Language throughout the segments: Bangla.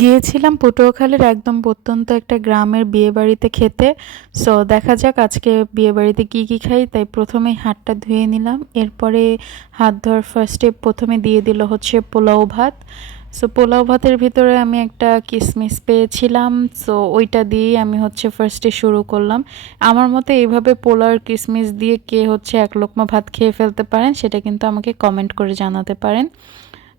গিয়েছিলাম পটুয়াখালীর একদম প্রত্যন্ত একটা গ্রামের বিয়েবাড়িতে খেতে। সো দেখা যাক আজকে বিয়েবাড়িতে কি কি খাই। তাই প্রথমেই হাতটা ধুয়ে নিলাম। এরপরে হাত ধোয়ার ফার্স্টে প্রথমে দিয়ে দিল হচ্ছে পোলাও ভাত। সো পোলাও ভাতের ভিতরে আমি একটা কিশমিশ পেয়েছিলাম। সো ওইটা দিয়েই আমি হচ্ছে ফার্স্টে শুরু করলাম। আমার মতে এইভাবে পোলাও আর কিশমিশ দিয়ে কে হচ্ছে এক লোকমা ভাত খেয়ে ফেলতে পারেন সেটা কিন্তু আমাকে কমেন্ট করে জানাতে পারেন।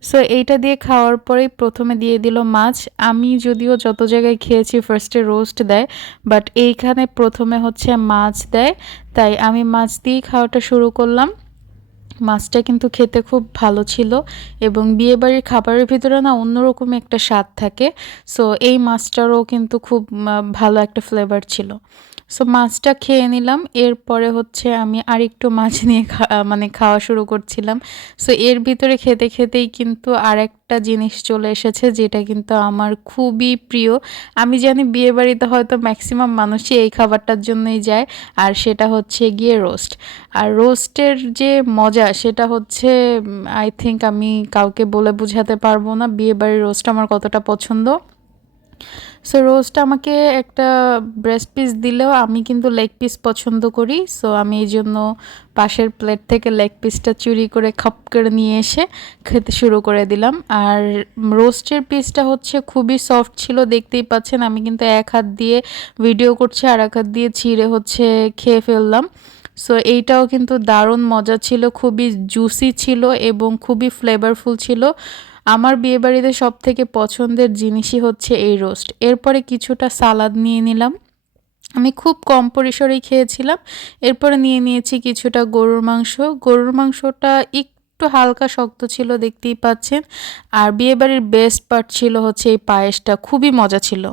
সো এইটা দিয়ে খাওয়ার পরেই প্রথমে দিয়ে দিল মাছ। আমি যদিও যত জায়গায় খেয়েছি ফার্স্টে রোস্ট দেয়, বাট এইখানে প্রথমে হচ্ছে মাছ দেয়। তাই আমি মাছ দিয়েই খাওয়াটা শুরু করলাম। মাছটা কিন্তু খেতে খুব ভালো ছিল এবং বিয়েবাড়ির খাবারের ভিতরে না অন্যরকম একটা স্বাদ থাকে। সো এই মাছটারও কিন্তু খুব ভালো একটা ফ্লেভার ছিল। সো মাছটা খেয়ে নিলাম। এরপরে হচ্ছে আমি আরেকটু মাছ নিয়ে মানে খাওয়া শুরু করছিলাম। সো এর ভিতরে খেতে খেতেই কিন্তু আরেকটা জিনিস চলে এসেছে যেটা কিন্তু আমার খুবই প্রিয়। আমি জানি বিয়েবাড়িতে হয়তো ম্যাক্সিমাম মানুষই এই খাবারটার জন্যই যায়, আর সেটা হচ্ছে গিয়ে রোস্ট। আর রোস্টের যে মজা সেটা হচ্ছে আই থিংক আমি কাউকে বলে বোঝাতে পারবো না বিয়েবাড়ির রোস্ট আমার কতটা পছন্দ। সো রোস্ট আমাকে একটা ব্রেস্ট পিস দিলেও আমি কিন্তু লেগ পিস পছন্দ করি। সো আমি এই জন্য পাশের প্লেট থেকে লেগ পিসটা চুরি করে খপ করে নিয়ে এসে খেতে শুরু করে দিলাম। আর রোস্টের পিসটা হচ্ছে খুবই সফট ছিল, দেখতেই পাচ্ছেন। আমি কিন্তু এক হাত দিয়ে ভিডিও করছি আর এক হাত দিয়ে ছিঁড়ে হচ্ছে খেয়ে ফেললাম। সো এইটাও কিন্তু দারুণ মজা ছিল, খুবই জুসি ছিল এবং খুবই ফ্লেভারফুল ছিল। আমার বিয়েবাড়িতে সবথেকে পছন্দের জিনিসই হচ্ছে এই রোস্ট। এরপরে কিছুটা সালাদ নিয়ে নিলাম। আমি খুব কম পরিসরেই খেয়েছিলাম। এরপরে নিয়ে নিয়েছি কিছুটা গরুর মাংস। গরুর মাংসটা একটু হালকা শক্ত ছিল, দেখতেই পাচ্ছেন। আর বিয়েবাড়ির বেস্ট পার্ট ছিল হচ্ছে এই পায়েসটা, খুবই মজা ছিল।